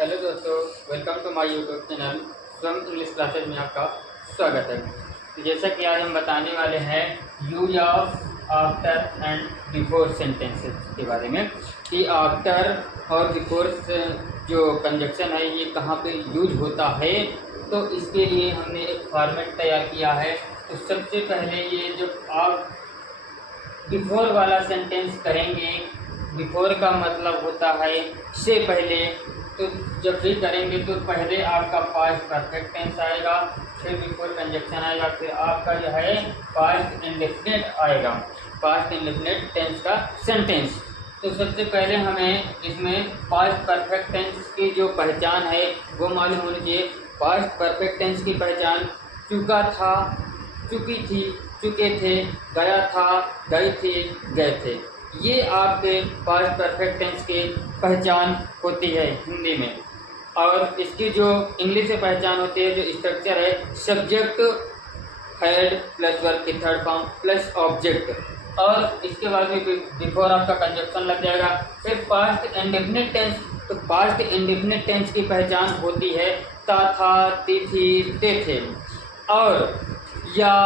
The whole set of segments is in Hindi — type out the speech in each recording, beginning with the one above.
हेलो दोस्तों, welcome to my YouTube channel Swayam English classes में आपका स्वागत है। तो जैसा कि आज हम बताने वाले हैं use of after and before sentences के बारे में कि आफ्टर और बिफोर जो कंजक्शन है ये कहाँ पे यूज होता है। तो इसके लिए हमने एक फॉर्मेट तैयार किया है। तो सबसे पहले ये जो आप बिफोर वाला सेंटेंस करेंगे, बिफोर का मतलब होता है से पहले। तो जब भी करेंगे तो पहले आपका पास्ट परफेक्ट टेंस आएगा, फिर बिफोर कंजक्शन आएगा, फिर आपका जो है पास्ट इंडेफिनिट आएगा, पास्ट इंडेफिनिट टेंस का सेंटेंस। तो सबसे पहले हमें इसमें पास्ट परफेक्ट टेंस की जो पहचान है वो मालूम होनी चाहिए। पास्ट परफेक्ट टेंस की पहचान चुका था, चुकी थी, चुके थे, गया था, गई थी, गए थे। ये आपके पास्ट परफेक्ट टेंस की पहचान होती है हिंदी में। और इसकी जो इंग्लिश में पहचान होती है, जो स्ट्रक्चर है, सब्जेक्ट हैड प्लस वर्ब की थर्ड फॉर्म प्लस ऑब्जेक्ट, और इसके बाद में बिफोर आपका कंजक्शन लग जाएगा। फिर पास्ट इंडेफिनिट टेंस, तो पास्ट इंडेफिनिट टेंस की पहचान होती है ता, था, ती, थी, ते, थे। और या,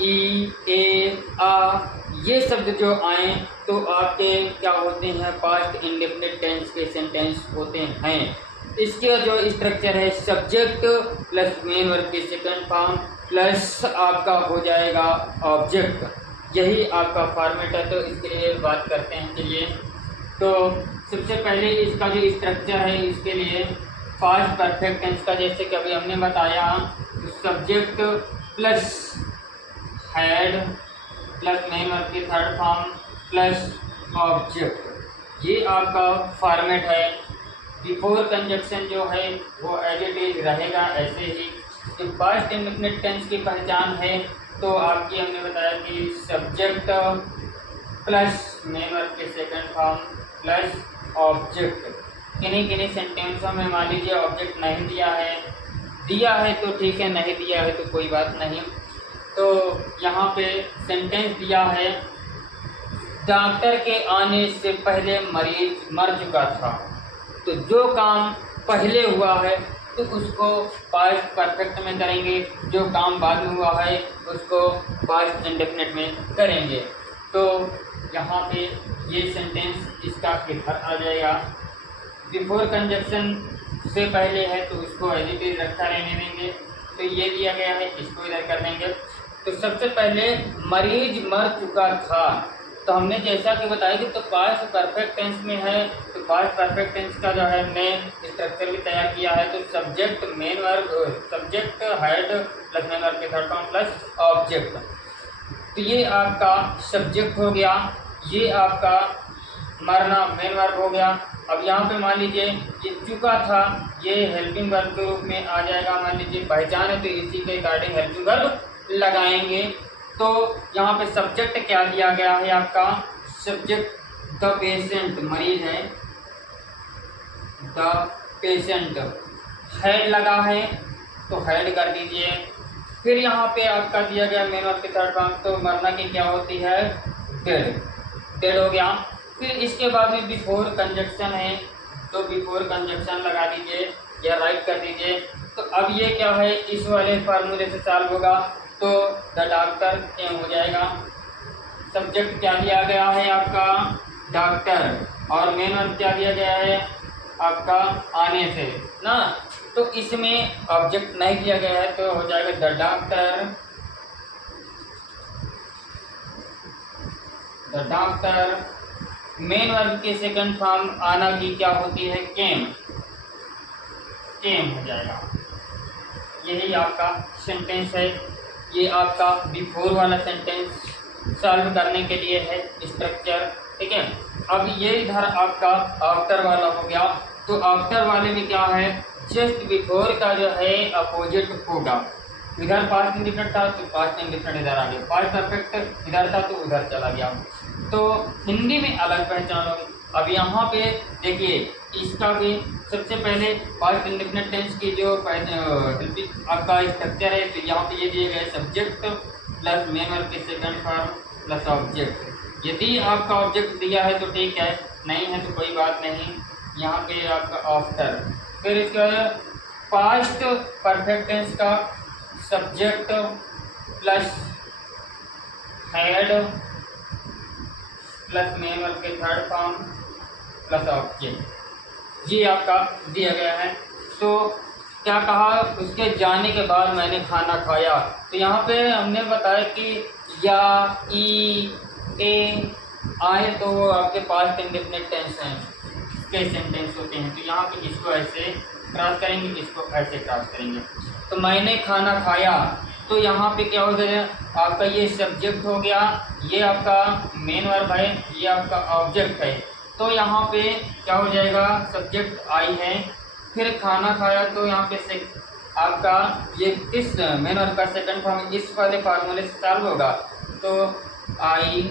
ई, ए, आ, ये शब्द जो आए तो आपके क्या होते हैं, पास्ट इंडेफिनिट टेंस के सेंटेंस होते हैं। इसके जो स्ट्रक्चर है, सब्जेक्ट प्लस मेन वर्ब की सेकंड फॉर्म प्लस आपका हो जाएगा ऑब्जेक्ट। यही आपका फॉर्मेट है। तो इसके लिए बात करते हैं। चलिए, तो सबसे पहले इसका जो स्ट्रक्चर है, इसके लिए पास्ट परफेक्ट टेंस का जैसे कि अभी हमने बताया, subject plus had plus main verb की थर्ड फॉर्म प्लस ऑब्जेक्ट, ये आपका फॉर्मेट है। बिफोर कंजक्शन जो है वो एज इट इज रहेगा ऐसे ही। जो पास्ट इंडेफिनिट टेंस की पहचान है तो आपकी हमने बताया कि सब्जेक्ट प्लस मेन वर्ब की सेकंड फॉर्म प्लस ऑब्जेक्ट। किन्हीं सेंटेंसों में मान लीजिए ऑब्जेक्ट नहीं दिया है तो ठीक है, नहीं दिया है तो कोई बात नहीं। तो यहाँ पे सेंटेंस दिया है, डॉक्टर के आने से पहले मरीज मर चुका था। तो जो काम पहले हुआ है तो उसको पास्ट परफेक्ट में करेंगे, जो काम बाद में हुआ है उसको पास्ट इंडेफिनिट में करेंगे। तो यहाँ पे ये सेंटेंस इसका इधर आ जाएगा। बिफोर कंजक्शन से पहले है तो उसको एज इट इज रखा रहने देंगे। तो ये दिया गया है, इसको इधर कर देंगे। तो सबसे पहले मरीज मर चुका था, तो हमने जैसा कि बताया कि तो पास्ट परफेक्ट टेंस में है, तो पास्ट परफेक्ट टेंस का जो है हमने स्ट्रक्चर भी तैयार किया है। तो subject main verb, subject had plus main verb की थर्ड फॉर्म प्लस ऑब्जेक्ट। तो ये आपका सब्जेक्ट हो गया, ये आपका मरना मेन वर्ब हो गया। अब यहाँ पे मान लीजिए ये चुका था, ये हेल्पिंग वर्ब के रूप में आ जाएगा। मान लीजिए पहचान है तो इसी के रिगार्डिंग हेल्पिंग वर्ब लगाएंगे। तो यहाँ पे सब्जेक्ट क्या दिया गया है आपका, सब्जेक्ट द पेशेंट, मरीज है, द पेशेंट। हेड लगा है तो हेड कर दीजिए। फिर यहाँ पे आपका दिया गया मेन वर्ब की थर्ड फॉर्म, तो मरना की क्या होती है, डेड, डेड हो गया। फिर इसके बाद में बिफोर कंजक्शन है तो बिफोर कंजक्शन लगा दीजिए या राइट कर दीजिए। तो अब ये क्या है, इस वाले फार्मूले से सॉल्व होगा। तो द डॉक्टर केम हो जाएगा। सब्जेक्ट क्या दिया गया है आपका, डॉक्टर, और मेन वर्ब क्या दिया गया है आपका, आने से ना। तो इसमें ऑब्जेक्ट नहीं दिया गया है तो हो जाएगा the doctor, the doctor. Main verb की सेकंड फॉर्म आना की क्या होती है, केम, केम हो जाएगा। यही आपका सेंटेंस है। ये आपका बिफोर वाला सेंटेंस सॉल्व करने के लिए है स्ट्रक्चर, ठीक है। अब ये इधर आपका आफ्टर वाला हो गया। तो आफ्टर वाले में क्या है, जस्ट बिफोर का जो है अपोजिट होगा। इधर पास्ट इंडिफिनिट था तो पास्ट इंडिफिनिट इधर आ गया, पास्ट परफेक्ट इधर था तो उधर चला गया। तो हिंदी में अलग पहचान होगी। अब यहाँ पे देखिए, इसका भी सबसे पहले पास्ट इंडेफिनिट टेंस की जो आपका स्ट्रक्चर है, तो यहाँ पे ये दिए गए सब्जेक्ट प्लस मेन वर्ब की सेकंड फॉर्म प्लस ऑब्जेक्ट। यदि आपका ऑब्जेक्ट दिया है तो ठीक है, नहीं है तो कोई बात नहीं। यहाँ पे आपका आफ्टर, फिर इसके बाद पास्ट परफेक्ट टेंस का subject plus head plus main verb के थर्ड फॉर्म प्लस ऑब्जेक्ट, ये आपका दिया गया है। तो क्या कहा, उसके जाने के बाद मैंने खाना खाया, तो यहाँ पे हमने बताया कि या, ई, ए आए तो वो आपके पास इंडेफिनिट टेंस हैं के सेंटेंस होते हैं। तो यहाँ पे इसको ऐसे क्रॉस करेंगे, इसको ऐसे क्रॉस करेंगे। तो मैंने खाना खाया, तो यहाँ पे क्या हो गया, आपका ये सब्जेक्ट हो गया, ये आपका मेन वर्ब है, ये आपका ऑब्जेक्ट है। तो यहाँ पे क्या हो जाएगा, सब्जेक्ट आई है, फिर खाना खाया, तो यहाँ पे से आपका ये किस मेन वर्ब का सेकंड फॉर्म इस वाले फार्मूले से सॉल्व होगा। तो आई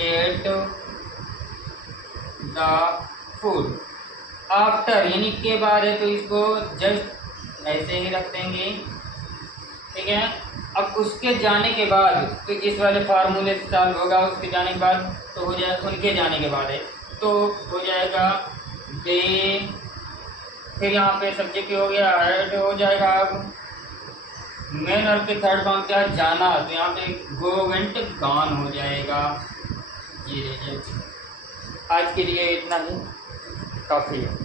एट द फूड, आफ्टर यानी के बाद है तो इसको जस्ट ऐसे ही रख देंगे, ठीक है। अब उसके जाने के बाद तो इस वाले फार्मूले से सॉल्व होगा, उसके जाने के बाद तो हो जाएगा, उनके जाने के बाद है तो हो जाएगा दे, फिर यहाँ पे सब्जेक्ट हो गया हेड हो जाएगा। अब मेन वर्ब के थर्ड फॉर्म क्या है, जाना, तो यहाँ पे गो वेंट गॉन हो जाएगा। ये आज के लिए इतना ही काफ़ी है।